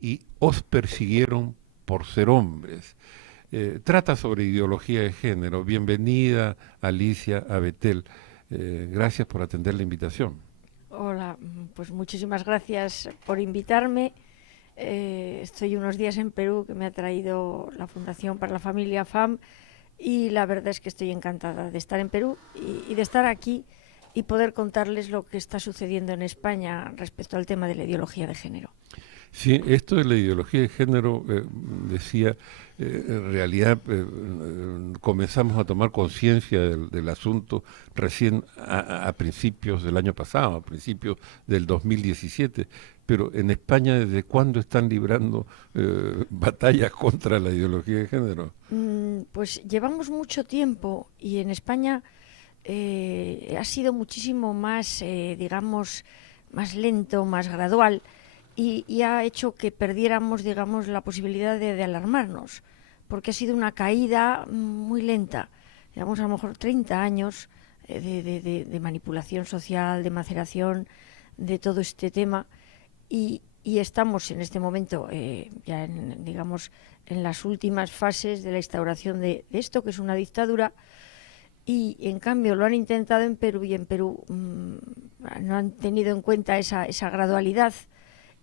Y os persiguieron por ser hombres. Trata sobre ideología de género. Bienvenida, Alicia, a Betel. Gracias por atender la invitación. Hola, pues muchísimas gracias por invitarme. Estoy unos días en Perú, que me ha traído la Fundación para la Familia FAM, y la verdad es que estoy encantada de estar en Perú y de estar aquí y poder contarles lo que está sucediendo en España respecto al tema de la ideología de género. Sí, esto de la ideología de género, decía, en realidad comenzamos a tomar conciencia del asunto recién a principios del año pasado, a principios del 2017, pero en España, ¿desde cuándo están librando batallas contra la ideología de género? Pues llevamos mucho tiempo, y en España ha sido muchísimo más, digamos, más lento, más gradual, y ha hecho que perdiéramos, digamos, la posibilidad de alarmarnos, porque ha sido una caída muy lenta. Llevamos a lo mejor 30 años de manipulación social, de maceración, de todo este tema, y estamos en este momento ya digamos, en las últimas fases de la instauración de esto, que es una dictadura. Y en cambio lo han intentado en Perú, y en Perú no han tenido en cuenta esa gradualidad,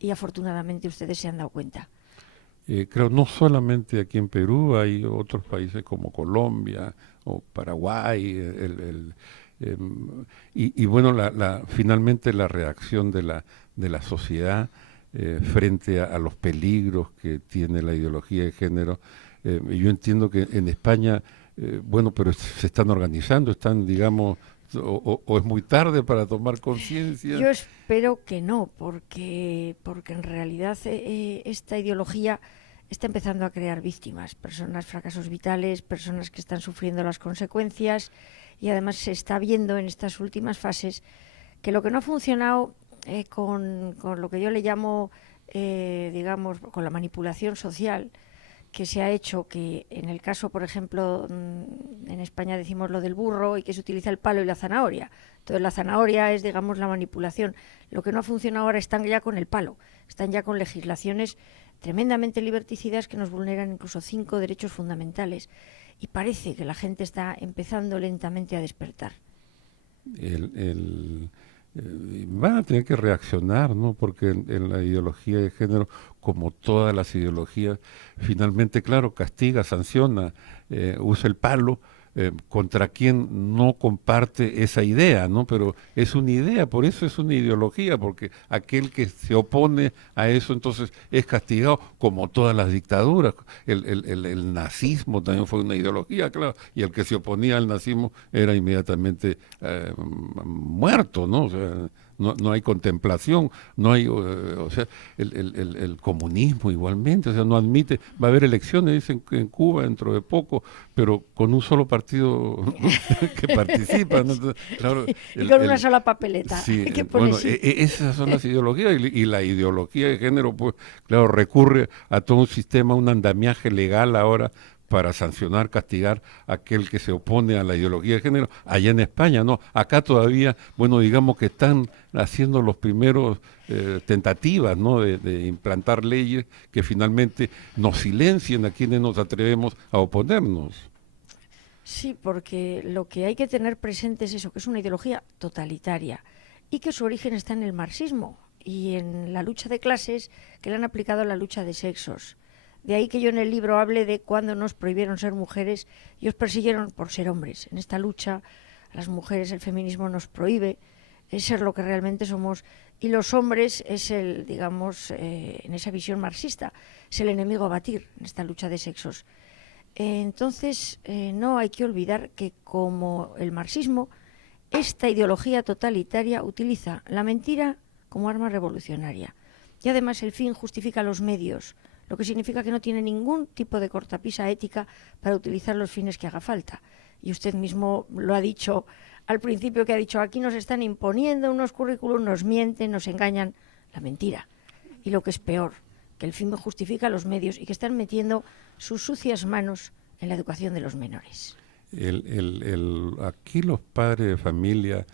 y afortunadamente ustedes se han dado cuenta. Creo no solamente aquí en Perú, hay otros países como Colombia o Paraguay, y bueno, finalmente la reacción de la sociedad frente a los peligros que tiene la ideología de género. Yo entiendo que en España, bueno, pero se están organizando, están, digamos, o es muy tarde para tomar conciencia. Yo espero que no, porque en realidad esta ideología está empezando a crear víctimas, personas, fracasos vitales, personas que están sufriendo las consecuencias, y además se está viendo en estas últimas fases que lo que no ha funcionado con lo que yo le llamo, digamos, con la manipulación social que se ha hecho, que en el caso, por ejemplo, en España decimos lo del burro, y que se utiliza el palo y la zanahoria. Entonces la zanahoria es, digamos, la manipulación. Lo que no ha funcionado ahora, están ya con el palo, están ya con legislaciones tremendamente liberticidas que nos vulneran incluso 5 derechos fundamentales. Y parece que la gente está empezando lentamente a despertar. Van a tener que reaccionar, ¿no? Porque en la ideología de género, como todas las ideologías, finalmente, claro, castiga, sanciona, usa el palo contra quien no comparte esa idea, ¿no? Pero es una idea, por eso es una ideología, porque aquel que se opone a eso entonces es castigado, como todas las dictaduras. El nazismo también fue una ideología, claro, y el que se oponía al nazismo era inmediatamente muerto, ¿no? O sea, no hay contemplación, no hay, o sea, el comunismo igualmente, o sea, no admite, va a haber elecciones, dicen, en Cuba dentro de poco, pero con un solo partido que participa, ¿no? Entonces, claro, y con una sola papeleta. Sí, Que pone bueno, sí. esas son las ideologías, y la ideología de género, pues, claro, recurre a todo un sistema, un andamiaje legal ahora para sancionar, castigar a aquel que se opone a la ideología de género. Allá en España, no. Acá todavía, bueno, digamos que están haciendo los primeros tentativas, ¿no? de implantar leyes que finalmente nos silencien a quienes nos atrevemos a oponernos. Sí, porque lo que hay que tener presente es eso, que es una ideología totalitaria y que su origen está en el marxismo y en la lucha de clases que le han aplicado a la lucha de sexos. De ahí que yo en el libro hable de cuando nos prohibieron ser mujeres y os persiguieron por ser hombres. En esta lucha a las mujeres el feminismo nos prohíbe ser lo que realmente somos, y los hombres es el, digamos, en esa visión marxista, es el enemigo a batir en esta lucha de sexos. Entonces no hay que olvidar que, como el marxismo, esta ideología totalitaria utiliza la mentira como arma revolucionaria, y además el fin justifica los medios, lo que significa que no tiene ningún tipo de cortapisa ética para utilizar los fines que haga falta. Y usted mismo lo ha dicho al principio, que ha dicho, aquí nos están imponiendo unos currículos, nos mienten, nos engañan. La mentira. Y lo que es peor, que el fin justifica los medios y que están metiendo sus sucias manos en la educación de los menores. Aquí los padres de familia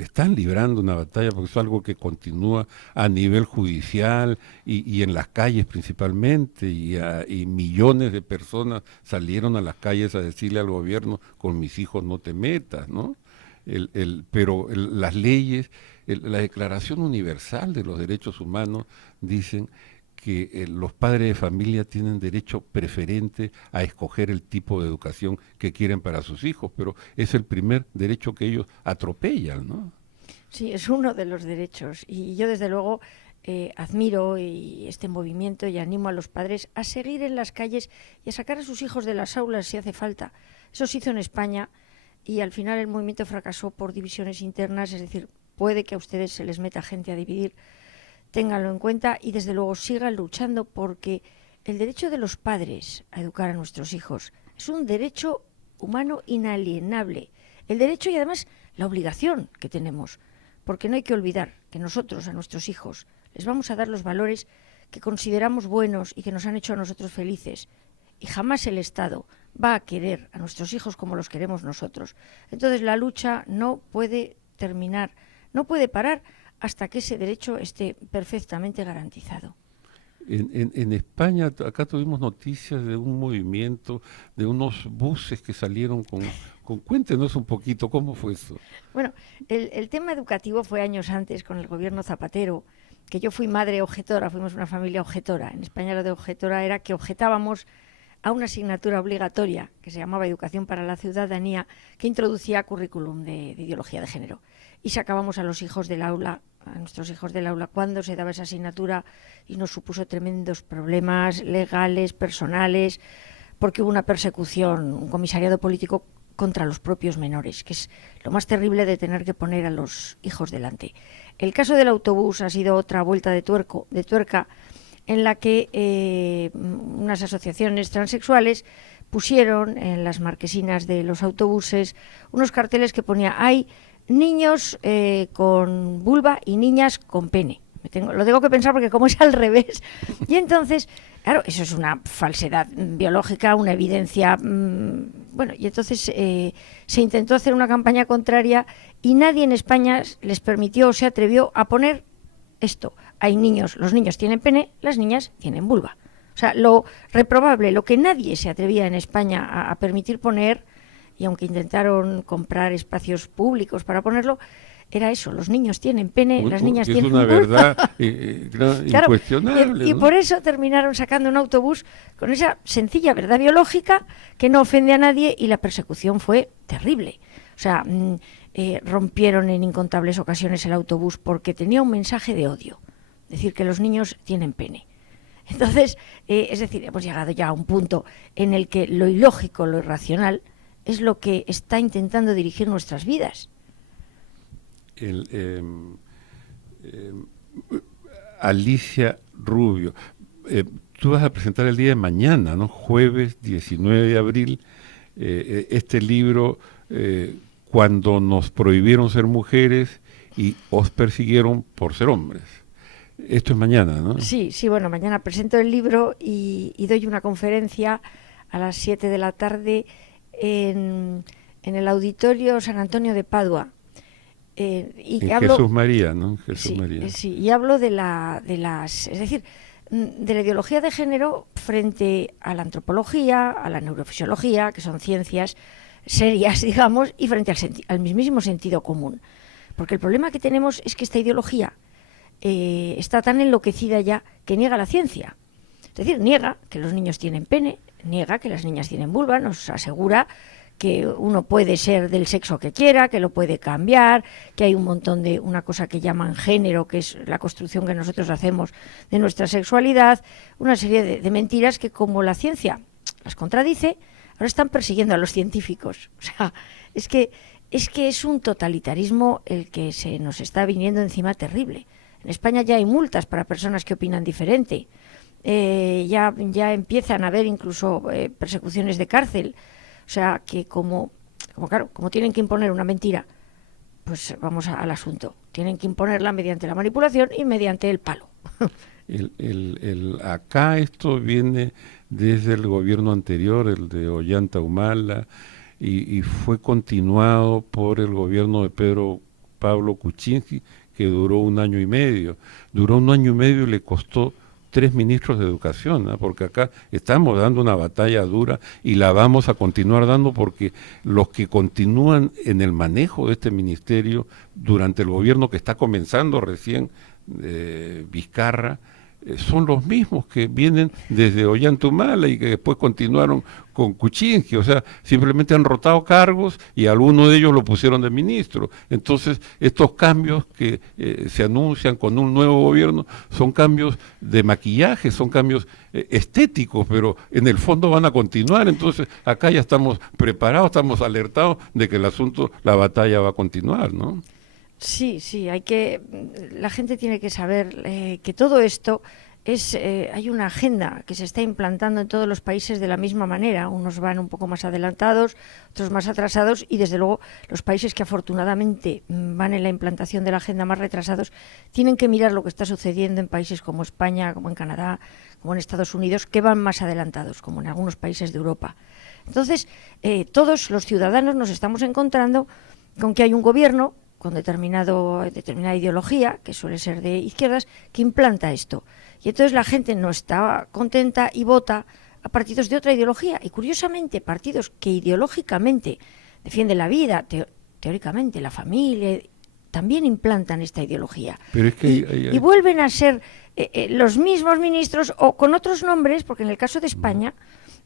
están librando una batalla porque es algo que continúa a nivel judicial y en las calles principalmente y millones de personas salieron a las calles a decirle al gobierno: con mis hijos no te metas, ¿no? Las leyes, la Declaración Universal de los Derechos Humanos dicen que los padres de familia tienen derecho preferente a escoger el tipo de educación que quieren para sus hijos, pero es el primer derecho que ellos atropellan, ¿no? Sí, es uno de los derechos. Y yo, desde luego, admiro este movimiento y animo a los padres a seguir en las calles y a sacar a sus hijos de las aulas si hace falta. Eso se hizo en España y al final el movimiento fracasó por divisiones internas, es decir, puede que a ustedes se les meta gente a dividir. Ténganlo en cuenta y desde luego sigan luchando, porque el derecho de los padres a educar a nuestros hijos es un derecho humano inalienable. El derecho y además la obligación que tenemos, porque no hay que olvidar que nosotros a nuestros hijos les vamos a dar los valores que consideramos buenos y que nos han hecho a nosotros felices. Y jamás el Estado va a querer a nuestros hijos como los queremos nosotros. Entonces la lucha no puede terminar, no puede parar hasta que ese derecho esté perfectamente garantizado. En España, acá tuvimos noticias de un movimiento, de unos buses que salieron con cuéntenos un poquito, ¿cómo fue eso? Bueno, el tema educativo fue años antes, con el gobierno Zapatero, que yo fui madre objetora, fuimos una familia objetora. En España lo de objetora era que objetábamos a una asignatura obligatoria que se llamaba Educación para la Ciudadanía, que introducía currículum de ideología de género. Y sacábamos a los hijos del aula, a nuestros hijos del aula, cuando se daba esa asignatura, y nos supuso tremendos problemas legales, personales, porque hubo una persecución, un comisariado político contra los propios menores, que es lo más terrible de tener que poner a los hijos delante. El caso del autobús ha sido otra vuelta de tuerca, en la que unas asociaciones transexuales pusieron en las marquesinas de los autobuses unos carteles que ponía: hay niños con vulva y niñas con pene. Lo tengo que pensar porque como es al revés. Y entonces, claro, eso es una falsedad biológica, una evidencia. Bueno, y entonces se intentó hacer una campaña contraria y nadie en España les permitió o se atrevió a poner esto: hay niños, los niños tienen pene, las niñas tienen vulva. O sea, lo reprobable, lo que nadie se atrevía en España a permitir poner, y aunque intentaron comprar espacios públicos para ponerlo, era eso: los niños tienen pene, las niñas tienen vulva. Es una verdad claro, incuestionable, y ¿no? por eso terminaron sacando un autobús con esa sencilla verdad biológica que no ofende a nadie, y la persecución fue terrible. O sea, rompieron en incontables ocasiones el autobús porque tenía un mensaje de odio, decir que los niños tienen pene. Entonces, es decir, hemos llegado ya a un punto en el que lo ilógico, lo irracional, es lo que está intentando dirigir nuestras vidas. Alicia Rubio, tú vas a presentar el día de mañana, ¿no? Jueves 19 de abril, este libro, Cuando nos prohibieron ser mujeres y os persiguieron por ser hombres. Esto es mañana, ¿no? Sí, bueno, mañana presento el libro y doy una conferencia a las 7 de la tarde en el Auditorio San Antonio de Padua. Y hablo, Jesús María, ¿no? Jesús María. Sí, y hablo de las, es decir, de la ideología de género frente a la antropología, a la neurofisiología, que son ciencias serias, digamos, y frente al mismísimo sentido común. Porque el problema que tenemos es que esta ideología está tan enloquecida ya que niega la ciencia. Es decir, niega que los niños tienen pene, niega que las niñas tienen vulva, nos asegura que uno puede ser del sexo que quiera, que lo puede cambiar, que hay un montón de una cosa que llaman género, que es la construcción que nosotros hacemos de nuestra sexualidad, una serie de mentiras que, como la ciencia las contradice, ahora están persiguiendo a los científicos. O sea, es que es un totalitarismo el que se nos está viniendo encima terrible. En España ya hay multas para personas que opinan diferente. Ya empiezan a haber incluso persecuciones de cárcel. O sea, que como tienen que imponer una mentira, pues vamos al asunto. Tienen que imponerla mediante la manipulación y mediante el palo. Acá esto viene desde el gobierno anterior, el de Ollanta Humala, y fue continuado por el gobierno de Pedro Pablo Kuczynski, que duró 1 año y medio. Duró 1 año y medio y le costó 3 ministros de educación, ¿no? Porque acá estamos dando una batalla dura y la vamos a continuar dando porque los que continúan en el manejo de este ministerio durante el gobierno que está comenzando recién, Vizcarra, son los mismos que vienen desde Ollantumala y que después continuaron con Kuczynski, o sea, simplemente han rotado cargos y algunos de ellos lo pusieron de ministro. Entonces, estos cambios que se anuncian con un nuevo gobierno son cambios de maquillaje, son cambios estéticos, pero en el fondo van a continuar. Entonces, acá ya estamos preparados, estamos alertados de que el asunto, la batalla va a continuar, ¿no? Sí, sí, la gente tiene que saber que todo esto hay una agenda que se está implantando en todos los países de la misma manera. Unos van un poco más adelantados, otros más atrasados y desde luego los países que afortunadamente van en la implantación de la agenda más retrasados tienen que mirar lo que está sucediendo en países como España, como en Canadá, como en Estados Unidos, que van más adelantados, como en algunos países de Europa. Entonces, todos los ciudadanos nos estamos encontrando con que hay un gobierno con determinada ideología, que suele ser de izquierdas, que implanta esto. Y entonces la gente no está contenta y vota a partidos de otra ideología. Y curiosamente, partidos que ideológicamente defienden la vida, teóricamente la familia, también implantan esta ideología. Pero es que y vuelven a ser los mismos ministros o con otros nombres, porque en el caso de España,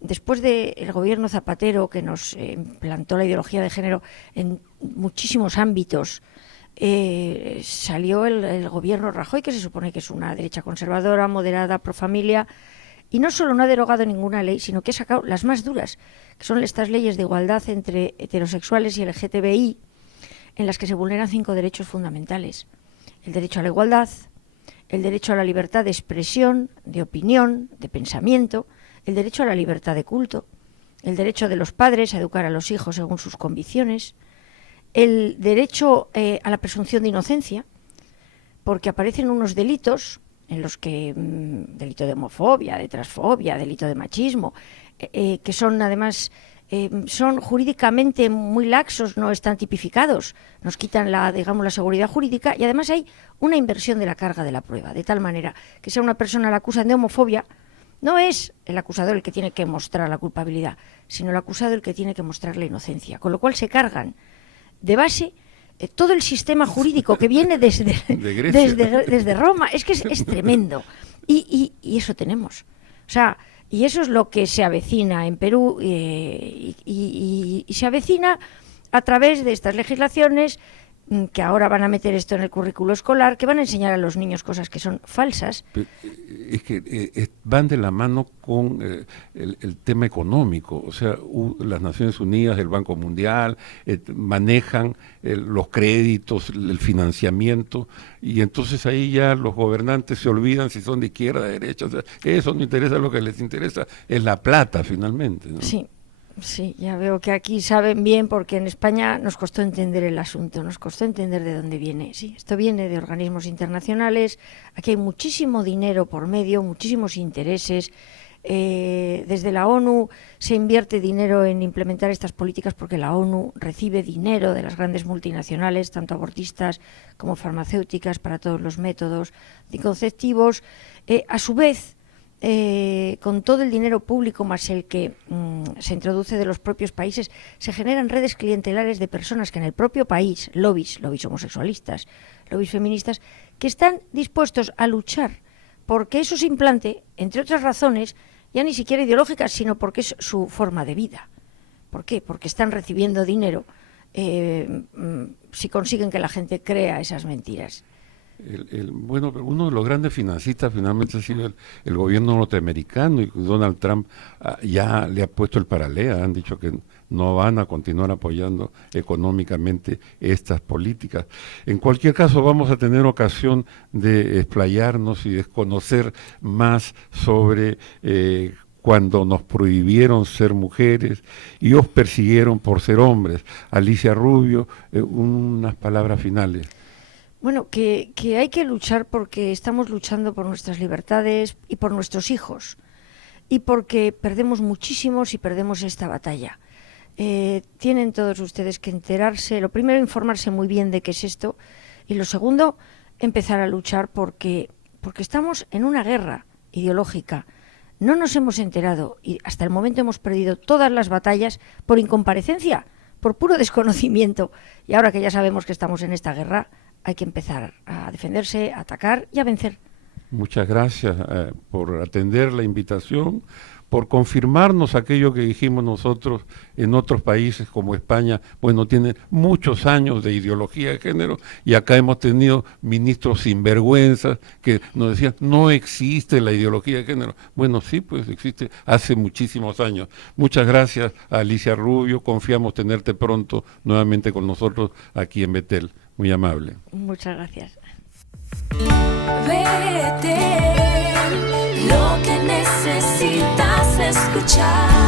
después del gobierno Zapatero, que nos implantó la ideología de género en muchísimos ámbitos, salió el gobierno Rajoy, que se supone que es una derecha conservadora, moderada, pro familia, y no solo no ha derogado ninguna ley, sino que ha sacado las más duras, que son estas leyes de igualdad entre heterosexuales y LGTBI, en las que se vulneran 5 derechos fundamentales: el derecho a la igualdad, el derecho a la libertad de expresión, de opinión, de pensamiento, el derecho a la libertad de culto, el derecho de los padres a educar a los hijos según sus convicciones, el derecho a la presunción de inocencia, porque aparecen unos delitos en los que, delito de homofobia, de transfobia, delito de machismo, que son además, son jurídicamente muy laxos, no están tipificados, nos quitan la seguridad jurídica y además hay una inversión de la carga de la prueba, de tal manera que si a una persona la acusan de homofobia, no es el acusador el que tiene que mostrar la culpabilidad, sino el acusado el que tiene que mostrar la inocencia. Con lo cual se cargan de base todo el sistema jurídico que viene desde Roma. Es que es tremendo. Y eso tenemos. O sea, y eso es lo que se avecina en Perú y se avecina a través de estas legislaciones que ahora van a meter esto en el currículo escolar, que van a enseñar a los niños cosas que son falsas. Es que van de la mano con el tema económico. O sea, las Naciones Unidas, el Banco Mundial, manejan los créditos, el financiamiento, y entonces ahí ya los gobernantes se olvidan si son de izquierda, de derecha. O sea, eso no interesa, lo que les interesa es la plata finalmente, ¿no? Sí. Sí, ya veo que aquí saben bien, porque en España nos costó entender el asunto, nos costó entender de dónde viene. Sí, esto viene de organismos internacionales, aquí hay muchísimo dinero por medio, muchísimos intereses. Desde la ONU se invierte dinero en implementar estas políticas porque la ONU recibe dinero de las grandes multinacionales, tanto abortistas como farmacéuticas, para todos los métodos anticonceptivos. A su vez, con todo el dinero público más el que se introduce de los propios países, se generan redes clientelares de personas que en el propio país, lobbies homosexualistas, lobbies feministas, que están dispuestos a luchar porque eso se implante, entre otras razones, ya ni siquiera ideológicas, sino porque es su forma de vida. ¿Por qué? Porque están recibiendo dinero si consiguen que la gente crea esas mentiras. Bueno, uno de los grandes financistas finalmente ha sido el gobierno norteamericano, y Donald Trump ya le ha puesto el paralelo, han dicho que no van a continuar apoyando económicamente estas políticas. En cualquier caso, vamos a tener ocasión de explayarnos y desconocer más sobre cuando nos prohibieron ser mujeres y os persiguieron por ser hombres. Alicia Rubio, unas palabras finales. Bueno, que hay que luchar porque estamos luchando por nuestras libertades y por nuestros hijos. Y porque perdemos muchísimo si perdemos esta batalla. Tienen todos ustedes que enterarse, lo primero, informarse muy bien de qué es esto, y lo segundo, empezar a luchar porque estamos en una guerra ideológica. No nos hemos enterado y hasta el momento hemos perdido todas las batallas por incomparecencia, por puro desconocimiento. Y ahora que ya sabemos que estamos en esta guerra, hay que empezar a defenderse, a atacar y a vencer. Muchas gracias por atender la invitación, por confirmarnos aquello que dijimos nosotros en otros países como España. Bueno, tiene muchos años de ideología de género y acá hemos tenido ministros sinvergüenzas que nos decían no existe la ideología de género. Bueno, sí, pues existe hace muchísimos años. Muchas gracias a Alicia Rubio, confiamos tenerte pronto nuevamente con nosotros aquí en Betel. Muy amable. Muchas gracias. Vete, lo que necesitas escuchar.